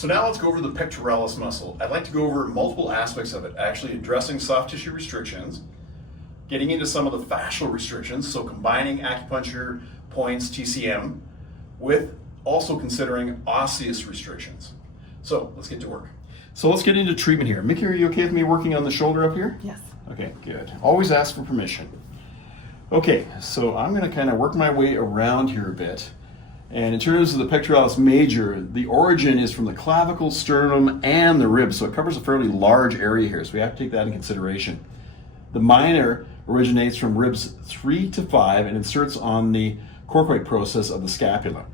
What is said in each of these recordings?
So now let's go over the pectoralis muscle. I'd like to go over multiple aspects of it, actually addressing soft tissue restrictions, getting into some of the fascial restrictions, so combining acupuncture points, TCM, with also considering osseous restrictions. So let's get to work. So let's get into treatment here. Mickey, are you okay with me working on the shoulder up here? Yes. Okay, good. Always ask for permission. Okay, so I'm going to kind of work my way around here a bit. And in terms of the pectoralis major, the origin is from the clavicle, sternum, and the ribs, so it covers a fairly large area here, so we have to take that in consideration. The minor originates from ribs 3 to 5 and inserts on the coracoid process of the scapula.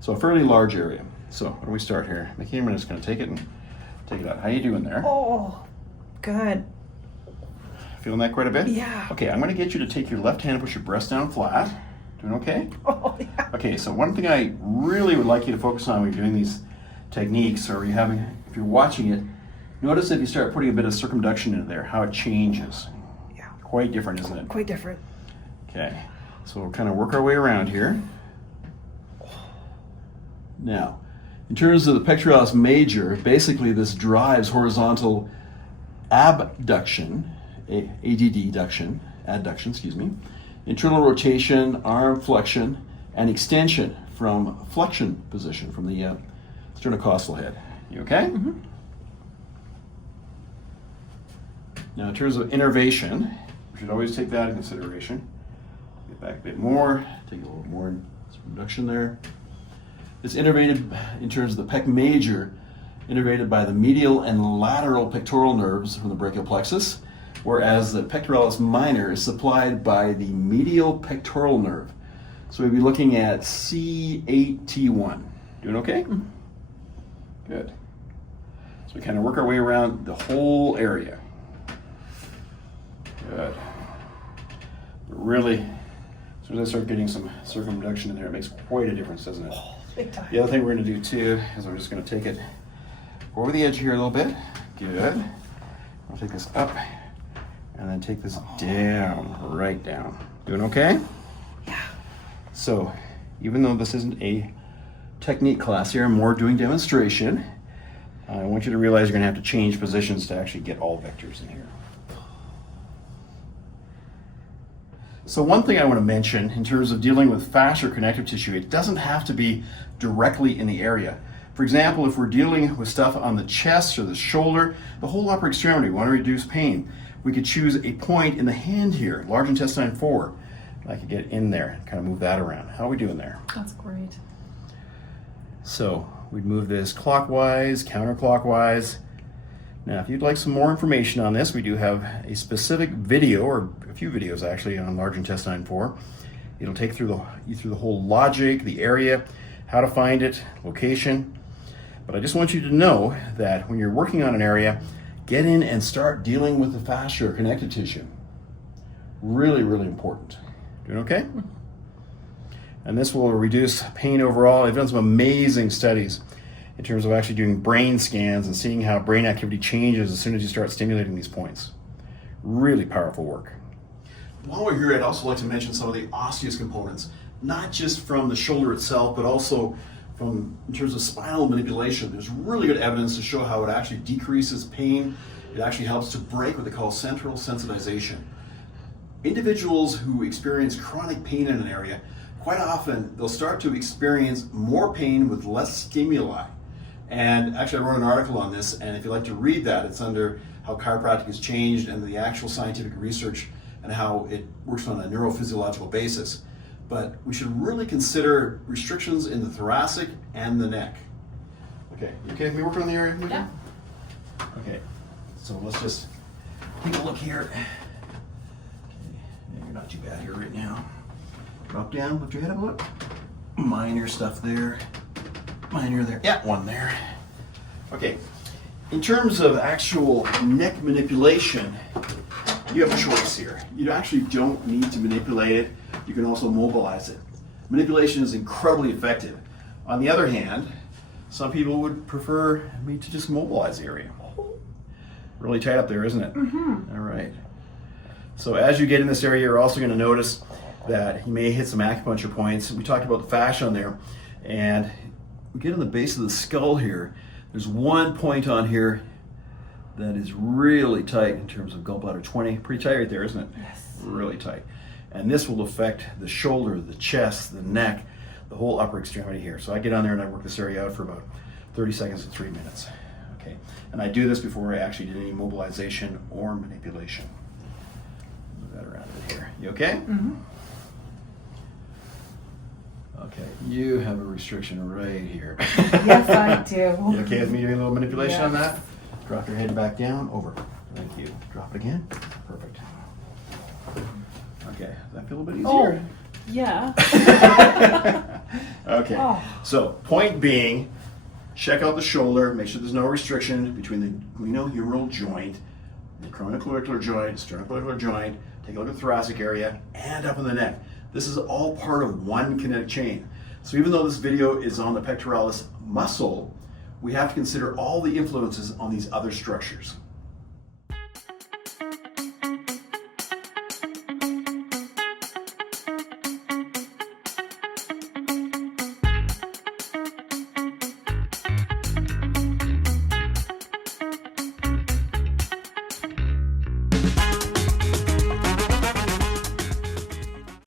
So a fairly large area. So where do we start here? Mickey, I'm just going to take it out. How you doing there? Oh, good. Feeling that quite a bit? Yeah. Okay, I'm going to get you to take your left hand and push your breast down flat. Doing okay? Oh, yeah. Okay, so one thing I really would like you to focus on when you're doing these techniques, or if you're watching it, notice if you start putting a bit of circumduction in there, how it changes. Yeah. Quite different, isn't it? Quite different. Okay, so we'll kind of work our way around here. Now, in terms of the pectoralis major, basically this drives horizontal abduction, adduction, internal rotation, arm flexion, and extension from flexion position from the sternocostal head. You okay? Mm-hmm. Now, in terms of innervation, we should always take that in consideration. Get back a bit more, take a little more reduction there. It's innervated in terms of the pec major, innervated by the medial and lateral pectoral nerves from the brachial plexus, whereas the pectoralis minor is supplied by the medial pectoral nerve. So we'd be looking at C8T1. Doing okay? Mm-hmm. Good. So we kind of work our way around the whole area. Good. But really, as soon as I start getting some circumduction in there, it makes quite a difference, doesn't it? Big time. The other thing we're going to do too is we're just going to take it over the edge here a little bit. Good. I'll take this up and then take this down, right down. Doing okay? Yeah. So, even though this isn't a technique class here, I'm more doing demonstration, I want you to realize you're going to have to change positions to actually get all vectors in here. So one thing I want to mention in terms of dealing with fascia or connective tissue, it doesn't have to be directly in the area. For example, if we're dealing with stuff on the chest or the shoulder, the whole upper extremity, we want to reduce pain, we could choose a point in the hand here, large intestine 4. I could get in there and kind of move that around. How are we doing there? That's great. So we'd move this clockwise, counterclockwise. Now, if you'd like some more information on this, we do have a specific video, or a few videos actually, on large intestine 4. It'll take you through the whole logic, the area, how to find it, location. But I just want you to know that when you're working on an area, get in and start dealing with the fascia or connective tissue. Really, really important. Doing okay? And this will reduce pain overall. I've done some amazing studies in terms of actually doing brain scans and seeing how brain activity changes as soon as you start stimulating these points. Really powerful work. While we're here, I'd also like to mention some of the osseous components, not just from the shoulder itself, but also in terms of spinal manipulation. There's really good evidence to show how it actually decreases pain. It actually helps to break what they call central sensitization. Individuals who experience chronic pain in an area, quite often they'll start to experience more pain with less stimuli. And actually I wrote an article on this, and if you'd like to read that, it's under how chiropractic has changed and the actual scientific research and how it works on a neurophysiological basis. But we should really consider restrictions in the thoracic and the neck. Okay, you okay with me working on the area? Yeah. Okay, so let's just take a look here. Okay, you're not too bad here right now. Drop down, lift your head up a little. Minor stuff there. Minor there. Yeah, one there. Okay, in terms of actual neck manipulation, you have a choice here. You actually don't need to manipulate it. You can also mobilize it. Manipulation is incredibly effective. On the other hand, some people would prefer me to just mobilize the area. Really tight up there, isn't it? Mm-hmm. All right. So as you get in this area, you're also going to notice that you may hit some acupuncture points. We talked about the fascia on there, and we get on the base of the skull here. There's one point on here that is really tight in terms of gallbladder 20. Pretty tight right there, isn't it? Yes. Really tight. And this will affect the shoulder, the chest, the neck, the whole upper extremity here. So I get on there and I work this area out for about 30 seconds to 3 minutes. Okay. And I do this before I actually did any mobilization or manipulation. Move that around a bit here. You okay? Mm-hmm. Okay. You have a restriction right here. Yes, I do. You okay with me doing a little manipulation on Yes. that? Drop your head back down, over. Thank you. Drop it again. Perfect. Okay, does that feel a bit Oh, easier? yeah. Okay, Oh. so point being, check out the shoulder, make sure there's no restriction between the glenohumeral joint, the coronoclavicular joint, sternoclavicular joint, take a look at the thoracic area, and up in the neck. This is all part of one kinetic chain. So even though this video is on the pectoralis muscle, we have to consider all the influences on these other structures.